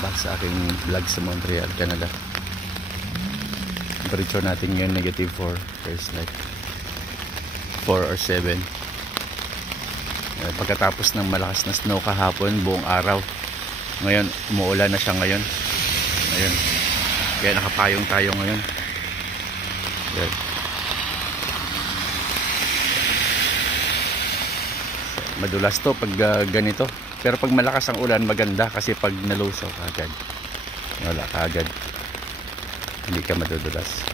welcome back sa aking vlog sa Montreal, Canada. Temperature natin ngayon -4. There's like 4 or 7. Pagkatapos ng malakas na snow kahapon buong araw, ngayon umuulan na siya ngayon. Kaya nakapayong tayo ngayon. Yan. Madulas to pag ganito. Pero pag malakas ang ulan, maganda kasi pag nalusaw agad, wala ka agad, hindi ka madudulas.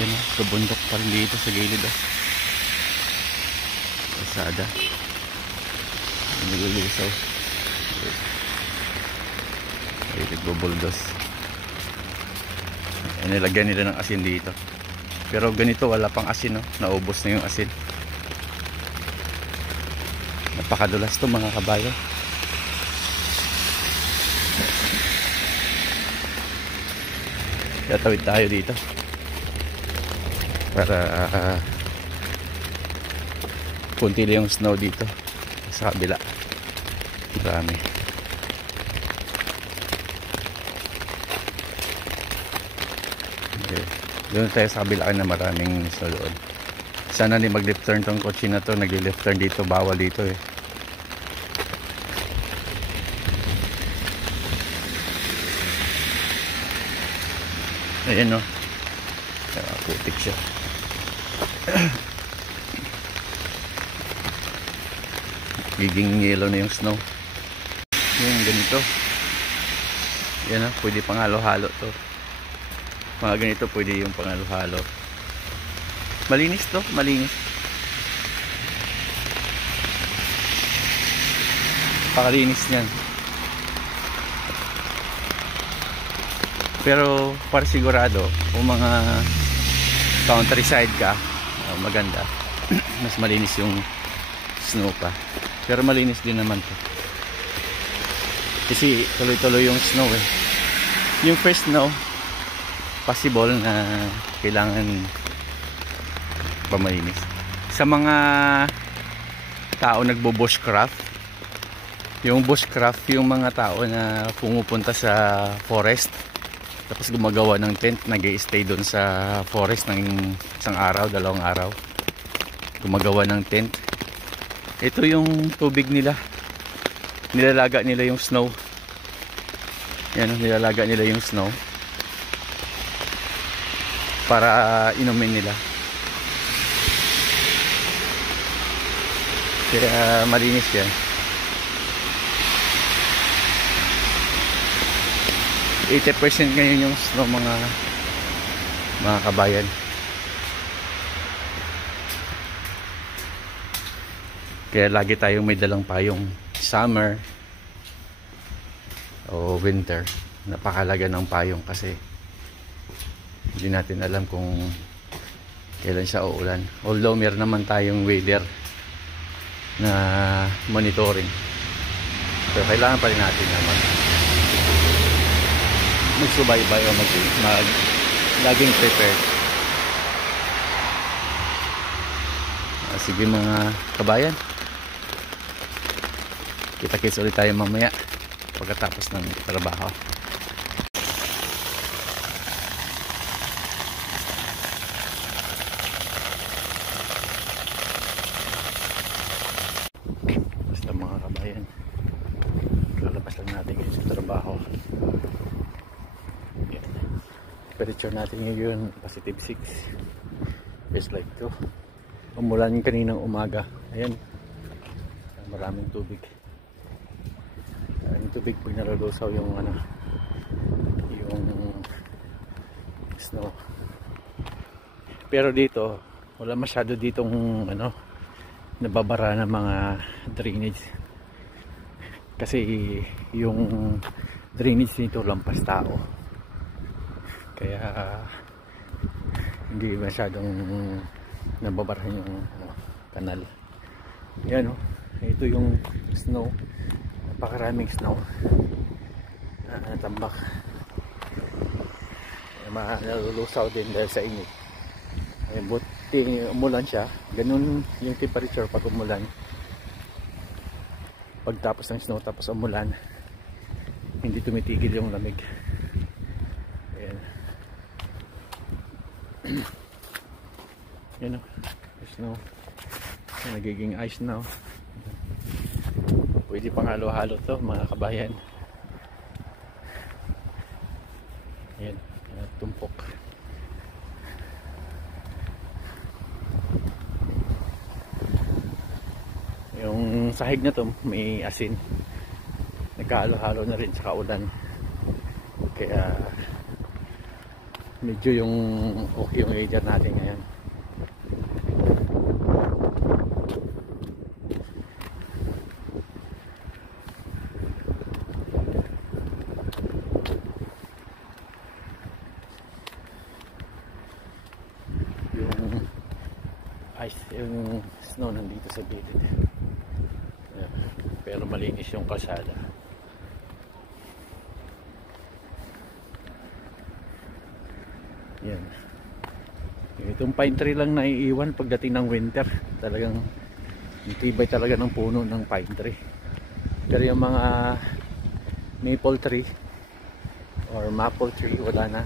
Yan o, kabundok pa rin dito sa gilid o. Pasada, nagulusaw. Ay, nagbubuldos. Nilagyan nila ng asin dito. Pero ganito wala pang asin o, naubos na yung asin. Napakadulas to mga kabayo. Tatawid tayo dito para kunti lang yung snow dito sa kabila. Marami. Okay. Doon tayo sa kabila na maraming snow doon. Sana ni mag-left turn tong kotse na to. Nag-left turn dito, bawal dito eh. Ayan o. Putik siya. Giging yellow na yung snow. Yung ganito. Yan o, pwede pang halo-halo to. Mga ganito pwede yung pang halo-halo. Malinis to, malinis. Pakalinis niyan. Pero para sigurado, kung mga countryside ka, maganda. Mas malinis yung snow pa. Pero malinis din naman to. Kasi tuloy-tuloy yung snow eh. Yung first snow, possible na kailangan pamalinis. Sa mga tao nagbo-bushcraft, yung bushcraft, yung mga tao na pumupunta sa forest tapos gumagawa ng tent, nag-i-stay doon sa forest ng isang araw, 2 araw, gumagawa ng tent. Ito yung tubig nila, nilalaga nila yung snow. Yan, nilalaga nila yung snow para inumin nila. Kaya malinis yan. %80 ngayon yung snow mga kabayan. Kaya lagi tayong may dalang payong summer o winter. Napakalaga ng payong kasi hindi natin alam kung kailan siya uulan. Although meron naman tayong weather na monitoring, pero kailangan pa rin natin naman magsubaybay o laging prepared. Sige mga kabayan, kita-kits ulit tayo mamaya pagkatapos ng trabaho. Mga kabayan, lalabas lang natin ngayon sa trabaho. Yan. Temperature natin ngayon +6. It's like 2. Umulan kaninang umaga. Ayan, maraming tubig. Yung tubig pag nalulusaw yung yung snow. Pero dito wala masyado ditong nababara ng mga drainage kasi yung drainage nito lampas tao, kaya hindi masyadong nababara yung kanal. Yan o, ito yung snow, napakaraming snow natambak. Nalulusaw din dahil sa init. Buti umulan siya, ganun yung temperature pag umulan. Pagtapos ng snow tapos umulan, hindi tumitigil yung lamig. Ayan. Yan o, snow. Nagiging ice na o. Pwede pang halo-halo to mga kabayan. Ayan, tumpok. Yung sahig na to may asin, nagkahalo-halo na rin sa kaulan, kaya medyo yung okay yung radar natin ngayon. Yung ice, yung snow nandito sa gilid. Pero malinis yung kalsada. Yan. Itong pine tree lang naiiwan pagdating ng winter. Talagang tibay talaga ng puno ng pine tree. Pero yung mga maple tree or maple tree, wala na.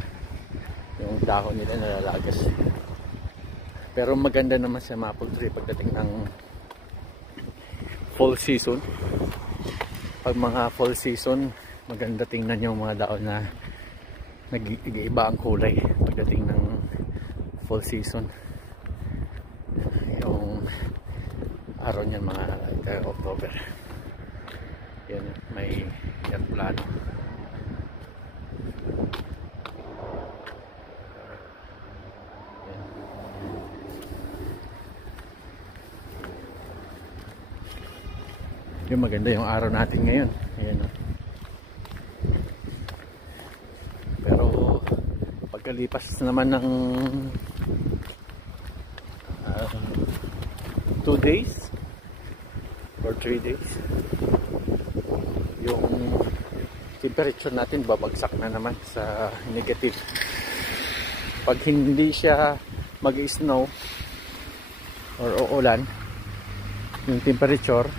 Yung dahon nila nalalagas. Pero maganda naman sa maple tree pagdating ng fall season. Pag mga fall season, maganda tingnan yung mga daon na nag-iiba ang kulay pagdating ng fall season. Yung araw niyan mga October. Yan, may aeroplano. Yung maganda yung araw natin ngayon. Ayan, no? Pero pagkalipas naman ng 2 days or 3 days, yung temperature natin babagsak na naman sa negative. Pag hindi siya mag-snow or uulan, yung temperature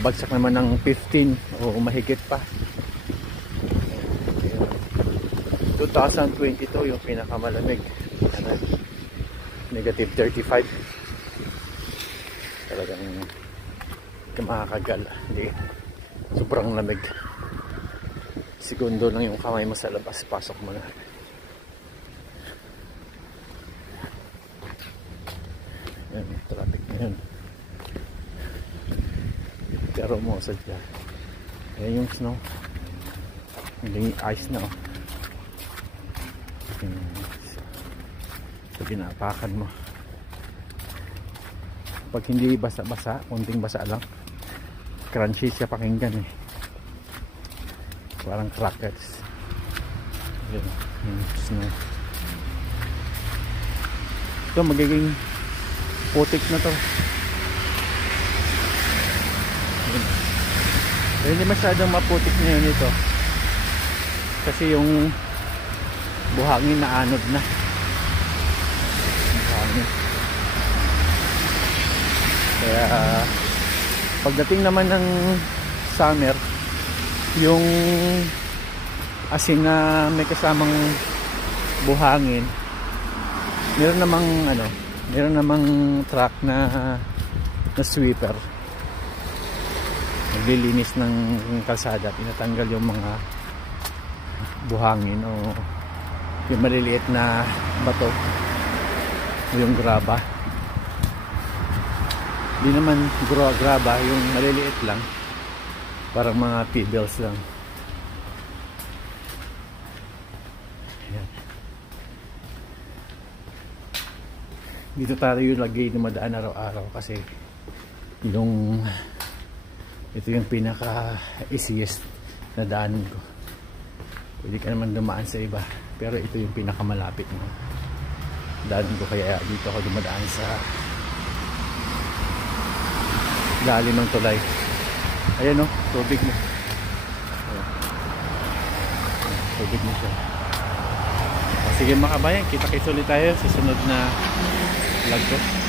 babagsak naman ng 15 o mahigit pa. 2022 yung pinakamalamig, negative 35. Talagang makakagal, hindi, sobrang lamig. Segundo lang yung kamay mo sa labas, pasok mo na. Yan, traffic ngayon. Pero mo sadya. Ayan yung snow. Hindi ice na. So ginapakan mo. Pag hindi basa-basa, kunting basa lang, crunchy siya pakinggan eh. Parang crackers. Ayan, yung snow. Ito magiging putik na to. Hindi masyadong maputik ngayon ito kasi yung buhangin na anod na. Buhangin. Kaya pagdating naman ng summer, yung asin na may kasamang buhangin, meron namang truck na sweeper, naglilinis ng kalsada, tinatanggal yung mga buhangin o yung maliliit na bato o yung graba. Hindi naman graba, yung maliliit lang, parang mga pebbles lang. Ayan. Dito tayo lagi dumadaan araw-araw kasi ito yung pinaka easiest na daanan ko. Pwede ka naman dumaan sa iba, pero ito yung pinaka malapit na daanan ko, kaya dito ako dumadaan sa lalim ng tulay. Ayan o, tubig na. Tubig na siya. Sige mga kabayan, kita-kits ulit tayo sa sunod na vlog ko.